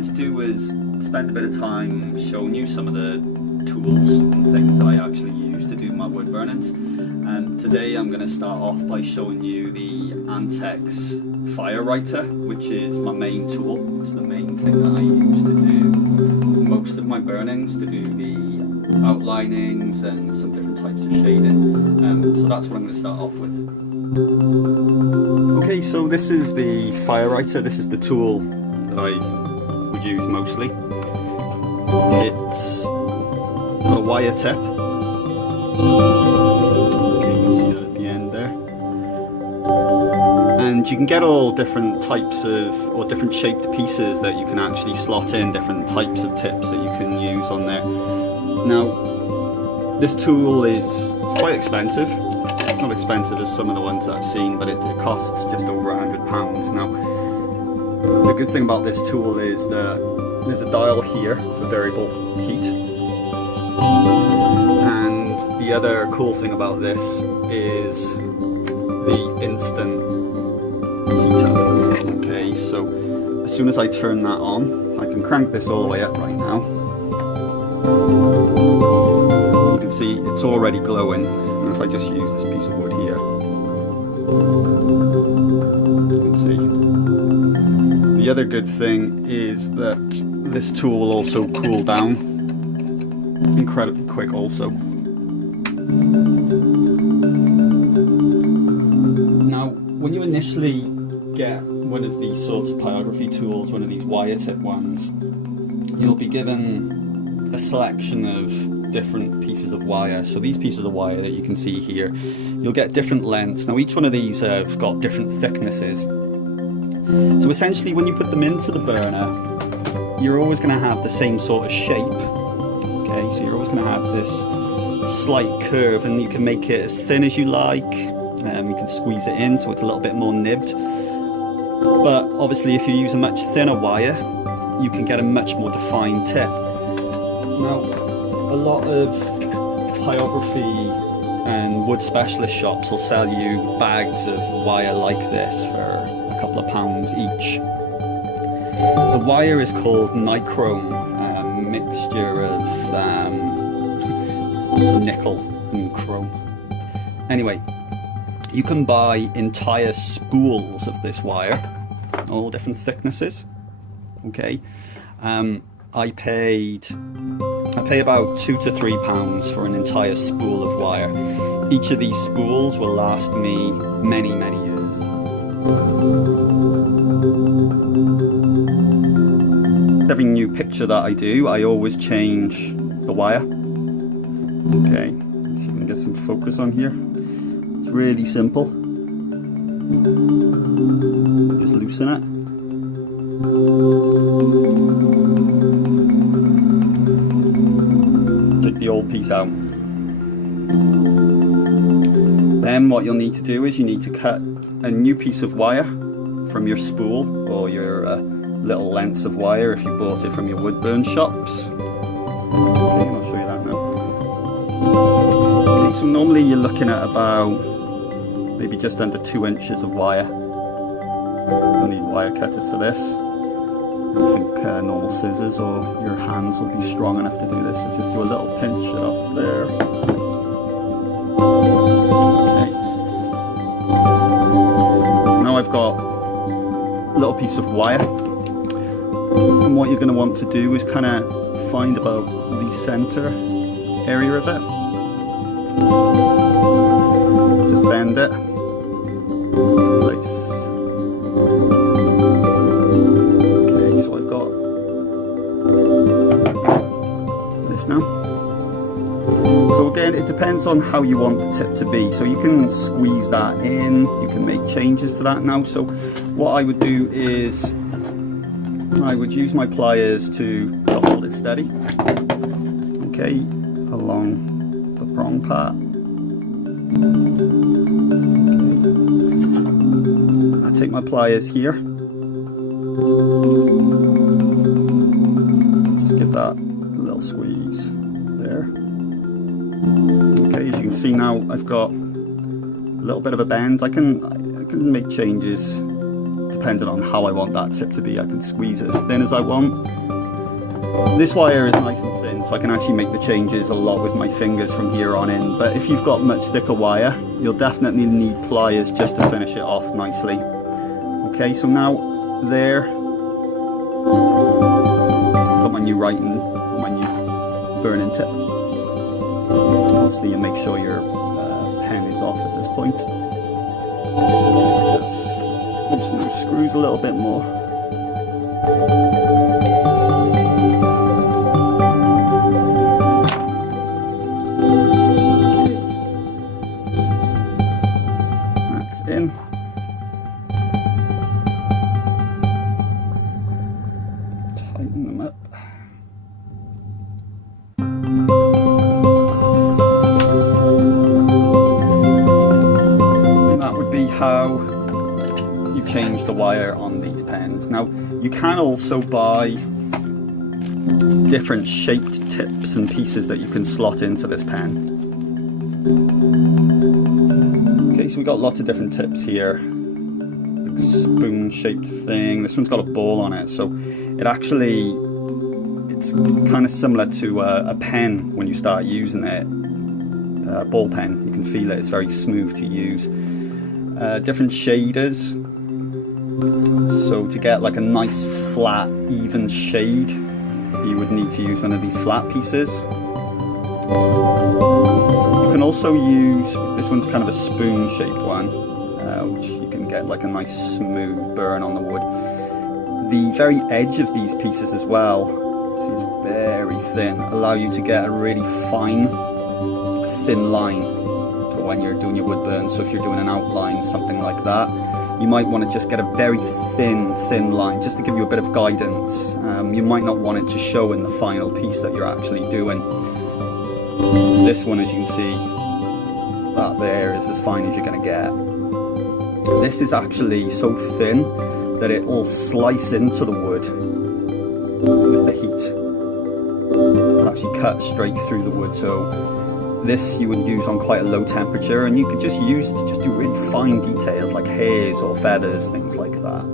wanted to do was spend a bit of time showing you some of the tools and things that I actually use to do my wood burnings. And today I'm going to start off by showing you the Antex Firewriter, which is my main tool. It's the main thing that I use to do most of my burnings, to do the outlinings and some different types of shading. So that's what I'm going to start off with. Okay, so this is the Firewriter. This is the tool that I would use mostly. It's got a wire tip. Okay, you can see that at the end there. And you can get all different types of, or different shaped pieces that you can actually slot in, different types of tips that you can use on there. Now, this tool is quite expensive. It's not expensive as some of the ones that I've seen, but it costs just over £100. Now, the good thing about this tool is that there's a dial here for variable heat. And the other cool thing about this is the instant heater. Okay, so as soon as I turn that on, I can crank this all the way up right now. You can see it's already glowing. And if I just use this piece of wood here, you can see. The other good thing is that this tool will also cool down incredibly quick also. Now, when you initially get one of these sorts of pyrography tools, one of these wire tip ones, you'll be given a selection of different pieces of wire. So these pieces of wire that you can see here, you'll get different lengths. Now each one of these have got different thicknesses. So essentially when you put them into the burner, you're always going to have the same sort of shape. Okay, so you're always going to have this slight curve, and you can make it as thin as you like. You can squeeze it in so it's a little bit more nibbed. But obviously if you use a much thinner wire, you can get a much more defined tip. Now, a lot of pyrography and wood specialist shops will sell you bags of wire like this for a couple of pounds each. The wire is called nichrome, a mixture of nickel and chrome. Anyway, you can buy entire spools of this wire, all different thicknesses. Okay, I pay about £2 to £3 for an entire spool of wire. Each of these spools will last me many years. Every new picture that I do, I always change the wire. Okay, so you can get some focus on here. It's really simple. Just loosen it. Take the old piece out. Then what you'll need to do is you need to cut a new piece of wire from your spool, or your little lengths of wire if you bought it from your wood burn shops. Okay, I'll show you that now. Okay, so normally you're looking at about maybe just under 2 inches of wire. You'll need wire cutters for this. I don't think normal scissors or your hands will be strong enough to do this, so just do a little pinch it off there. Okay. So now I've got a little piece of wire, and what you're going to want to do is kind of find about the center area of it. Just bend it into place. Now. So again, it depends on how you want the tip to be. So you can squeeze that in, you can make changes to that now. So what I would do is I would use my pliers to hold it steady. Okay, along the prong part. Okay. I take my pliers here. Just give that little squeeze there. Okay, as you can see now, I've got a little bit of a bend. I can make changes depending on how I want that tip to be, I can squeeze it as thin as I want. This wire is nice and thin, so I can actually make the changes a lot with my fingers from here on in, but if you've got much thicker wire, you'll definitely need pliers just to finish it off nicely. Okay, so now there, got my new writing, my new burning tip. Obviously you make sure your pen is off at this point. Just loosen those screws a little bit more. That's in. Tighten them up. How you change the wire on these pens. Now you can also buy different shaped tips and pieces that you can slot into this pen. Okay, so we've got lots of different tips here. Like spoon shaped thing. This one's got a ball on it, so it's kind of similar to a pen when you start using it. Ball pen, you can feel it, it's very smooth to use. Different shaders, so to get like a nice flat even shade you would need to use one of these flat pieces. You can also use, this one's kind of a spoon shaped one, which you can get like a nice smooth burn on the wood. The very edge of these pieces as well, see it's very thin, allow you to get a really fine thin line when you're doing your wood burn. So if you're doing an outline, something like that, you might want to just get a very thin line just to give you a bit of guidance. You might not want it to show in the final piece that you're actually doing. This one, as you can see, that there is as fine as you're going to get. This is actually so thin that it will slice into the wood with the heat. It'll actually cut straight through the wood. So this you would use on quite a low temperature, and you could just use it to just do really fine details like hairs or feathers, things like that.